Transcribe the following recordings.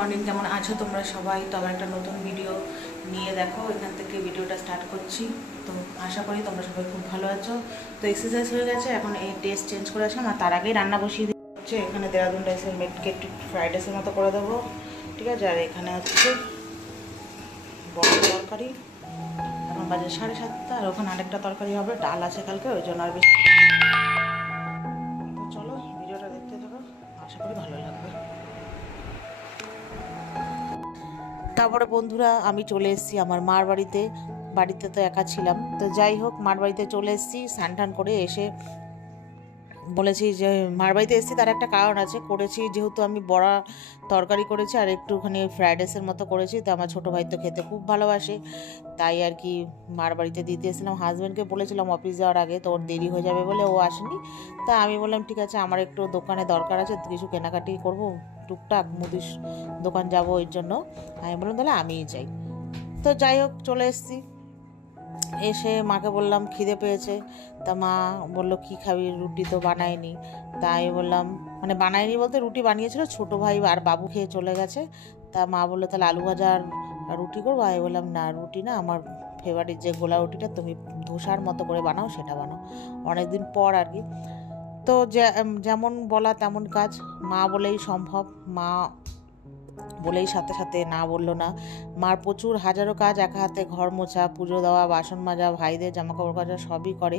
Morning, কেমন আছো তোমরা সবাই? তো আবার একটা নতুন ভিডিও নিয়ে দেখো, এখান থেকে ভিডিওটা স্টার্ট করছি। তো আশা করি তোমরা সবাই খুব ভালো আছো। তো এক্সারসাইজ হয়ে গেছে, এখন এই ড্রেস চেঞ্জ করে আসলাম, আর তার আগেই রান্না বসিয়ে দিচ্ছে। এখানে দেরাদুন রাইসের মেটকে ফ্রাইড রাইসের মতো করে দেবো, ঠিক আছে। আর এখানে হচ্ছে বড় তরকারি, এখন বাজে 7:30, আর ওখানে আরেকটা তরকারি হবে, ডাল আছে কালকে, ওই জন্য আর বেশি। তো চলো ভিডিওটা দেখতে থাকো, আশা করি ভালো লাগবে। তারপরে বন্ধুরা, আমি চলে এসেছি আমার মার বাড়িতে। বাড়িতে তো একা ছিলাম, তো যাই হোক মার বাড়িতে চলে এসেছি। স্নান টান করে এসে বলেছি যে মার বাড়িতে এসেছি, তার একটা কারণ আছে। করেছি যেহেতু আমি বড়া তরকারি করেছি আর একটুখানি ফ্রাইড রাইসের মতো করেছি, তো আমার ছোটো ভাই তো খেতে খুব ভালোবাসে, তাই আর কি মার বাড়িতে দিতে এসেছিলাম। হাজব্যান্ডকে বলেছিলাম অফিস যাওয়ার আগে, তো ওর দেরি হয়ে যাবে বলে ও আসেনি। তা আমি বললাম ঠিক আছে, আমার একটু দোকানে দরকার আছে, কিছু কেনাকাটি করবো, টুকটাক মুদির দোকান যাবো, ওই জন্য আমি বললাম তাহলে আমিই যাই। তো যাই হোক চলে এসেছি। এসে মাকে বললাম খিদে পেয়েছে। তা মা বলল কি খাবি, রুটি তো বানায়নি। তা আমি বললাম, মানে বানায়নি বলতে রুটি বানিয়েছিল, ছোটো ভাই আর বাবু খেয়ে চলে গেছে। তা মা বললো তাহলে আলু ভাজা আর রুটি করবো। আমি বললাম না, রুটি না, আমার ফেভারিট যে গোলা রুটিটা তুমি ধোসার মতো করে বানাও সেটা বানাও, অনেকদিন পর আর কি। তো যেমন বলা তেমন কাজ, মা বলেই সম্ভব, মা বলেই সাথে সাথে না বললো না। মার প্রচুর হাজারো কাজ, একা হাতে ঘর মোছা, পুজো দেওয়া, বাসন মাজা, ভাইদের জামাকাপড় কাচা সবই করে।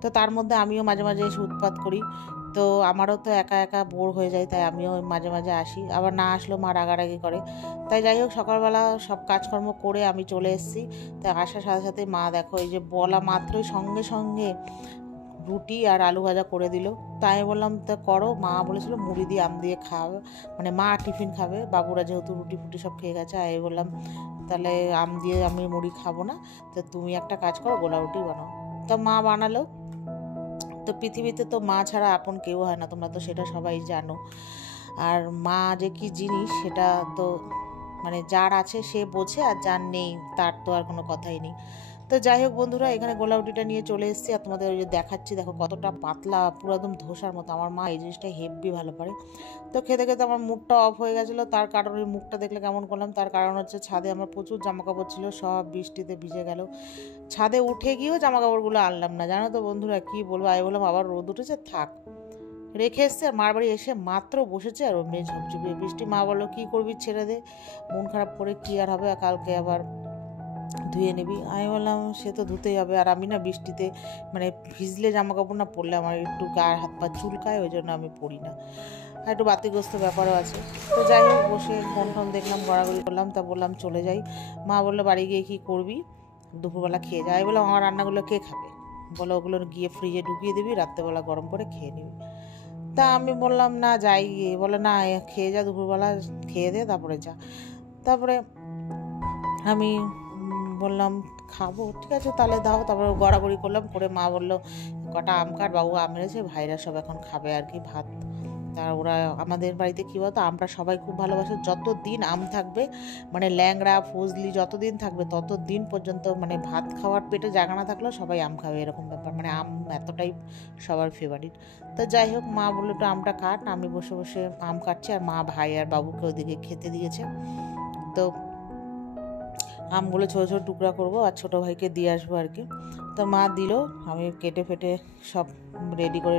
তো তার মধ্যে আমিও মাঝে মাঝে এসে উৎপাত করি। তো আমারও তো একা একা বোর হয়ে যায়, তাই আমিও মাঝে মাঝে আসি, আবার না আসলেও মা রাগারাগি করে। তাই যাই হোক সকালবেলা সব কাজকর্ম করে আমি চলে এসেছি। তাই আসার সাথে সাথে মা দেখো এই যে বলা মাত্রই সঙ্গে সঙ্গে রুটি আর আলু ভাজা করে দিল। তাই আমি বললাম তা করো, মা বলেছিল মুড়ি দিয়ে আম দিয়ে খাবে, মানে মা টিফিন খাবে, বাবুরা যেহেতু রুটি ফুটি সব খেয়ে গেছে। আমি বললাম তাহলে আম দিয়ে আমি মুড়ি খাবো না, তো তুমি একটা কাজ করো গোলা রুটি বানাও। তা মা বানালো। তো পৃথিবীতে তো মা ছাড়া আপন কেউ হয় না, তোমরা তো সেটা সবাই জানো। আর মা যে কি জিনিস সেটা তো মানে যার আছে সে বোঝে, আর যার নেই তার তো আর কোনো কথাই নেই। তো যাই হোক বন্ধুরা, এখানে গোলাউটিটা নিয়ে চলে এসেছি, আর তোমাদের ওই যে দেখাচ্ছি, দেখো কতটা পাতলা, পুরো একদম ধোসার মতো। আমার মা এই জিনিসটা হেভি ভালো পারে। তো খেতে খেতে আমার মুখটা অফ হয়ে গেছিলো, তার কারণ ওই মুখটা দেখলে কেমন করলাম, তার কারণ হচ্ছে ছাদে আমার প্রচুর জামাকাপড় ছিল, সব বৃষ্টিতে ভিজে গেল। ছাদে উঠে গিয়েও জামাকাপড়গুলো আনলাম না, জানো তো বন্ধুরা কি বলবো। আমি বললাম আবার রোদ উঠেছে, থাক, রেখে এসছে। আর মার বাড়ি এসে মাত্র বসেছে, আর মেয়ে ঝপঝপিয়ে বৃষ্টি। মা বললো কি করবি, ছেড়ে দে, মন খারাপ করে কি আর হবে, কালকে আবার ধুয়ে নিবি। আমি বললাম সে তো ধুতেই হবে, আর আমি না বৃষ্টিতে মানে ভিজলে জামা কাপড় না পরলে আমার একটু গায়ে হাত পা চুলকায়, ওই জন্য আমি পরি না, আর একটু বাতিগ্রস্ত ব্যাপারও আছে। তো যাই হোক বসে ফোন টোন দেখলাম, গড়াগড়ি করলাম। তা বললাম চলে যাই। মা বললো বাড়ি গিয়ে কী করবি, দুপুরবেলা খেয়ে যাই। বললাম আমার রান্নাগুলো কে খাবে, বলো ওগুলো গিয়ে ফ্রিজে ঢুকিয়ে দিবি, রাত্রেবেলা গরম করে খেয়ে নিবি। তা আমি বললাম না যাই গিয়ে। বলে না খেয়ে যা, দুপুরবেলা খেয়ে দে তারপরে যা। তারপরে আমি বললাম খাবো, ঠিক আছে তাহলে দাও। তারপরে গড়াগড়ি করলাম, করে মা বললো কটা আম কাট, বাবু আম এনেছে, ভাইরা সব এখন খাবে আর কি ভাত। আর ওরা আমাদের বাড়িতে কী বলতো, আমরা সবাই খুব ভালোবাসে, যতদিন আম থাকবে, মানে ল্যাংড়া ফজলি যতদিন থাকবে ততদিন পর্যন্ত মানে ভাত খাওয়ার পেটে জায়গা না থাকলেও সবাই আম খাবে, এরকম ব্যাপার, মানে আম এতটাই সবার ফেভারিট। তো যাই হোক মা বললো একটু আমটা কাট, আমি বসে বসে আম কাটছি, আর মা ভাই আর বাবুকে ওদিকে খেতে দিয়েছে। তো আমগুলো ছোটো ছোটো টুকরা করব আর ছোটো ভাইকে দিয়ে আসবো আর কি। তো মা দিল, আমি কেটে ফেটে সব রেডি করে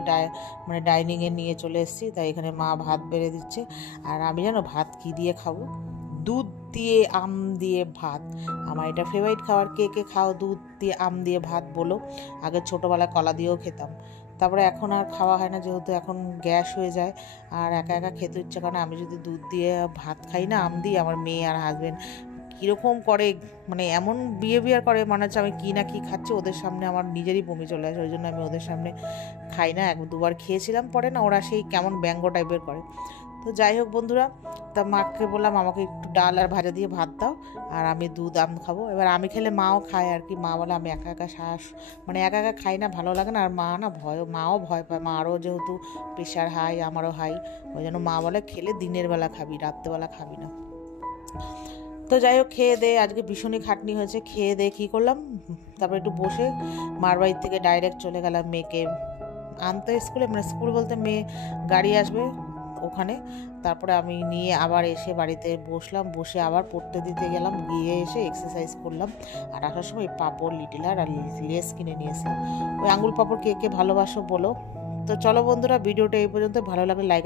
মানে ডাইনিংয়ে নিয়ে চলে এসেছি। তাই এখানে মা ভাত বেড়ে দিচ্ছে। আর আমি জানো ভাত কী দিয়ে খাবো, দুধ দিয়ে আম দিয়ে ভাত। আমার এটা ফেভারিট খাবার। কে কে খাও দুধ দিয়ে আম দিয়ে ভাত বলো। আগে ছোটোবেলায় কলা দিয়েও খেতাম, তারপরে এখন আর খাওয়া হয় না, যেহেতু এখন গ্যাস হয়ে যায় আর একা একা খেতে ইচ্ছে করে না। আমি যদি দুধ দিয়ে ভাত খাই না আম দিয়ে, আমার মেয়ে আর হাজব্যান্ড কীরকম করে, মানে এমন বিহেভিয়ার করে, মনে হচ্ছে আমি কী না কী খাচ্ছি। ওদের সামনে আমার নিজেরই বমি চলে আসে, ওই জন্য আমি ওদের সামনে খাই না। দুবার খেয়েছিলাম, পরে না ওরা সেই কেমন ব্যঙ্গ টাইপের করে। তো যাই হোক বন্ধুরা, তা মাকে বললাম আমাকে একটু ডাল আর ভাজা দিয়ে ভাত দাও, আর আমি দুধ আম খাবো। এবার আমি খেলে মাও খায় আর কি। মা বলে আমি একা একা মানে একা একা খাই না, ভালো লাগে না। আর মা না মাও ভয় পায়, মারও যেহেতু প্রেশার হাই, আমারও হাই, ওই জন্য মা বলে খেলে দিনের বেলা খাবি, রাত্রেবেলা খাবি না। তো যাই হোক খেয়ে দে, আজকে ভীষণই খাটনি হয়েছে। খেয়ে দে কী করলাম, তারপর একটু বসে মার বাড়ির থেকে ডাইরেক্ট চলে গেলাম মেয়েকে আনতে স্কুলে, মানে স্কুল বলতে মেয়ে গাড়ি আসবে ওখানে। তারপরে আমি নিয়ে আবার এসে বাড়িতে বসলাম, বসে আবার পড়তে দিতে গেলাম, গিয়ে এসে এক্সারসাইজ করলাম। আর আসার সময় পাঁপড়, লিটিলার আর লেস কিনে নিয়েছিলাম। ওই আঙুল পাঁপড় কে কে ভালোবাসো বলো। তো চলো বন্ধুরা, ভিডিওটা এই পর্যন্ত। ভালো লাগলে লাইক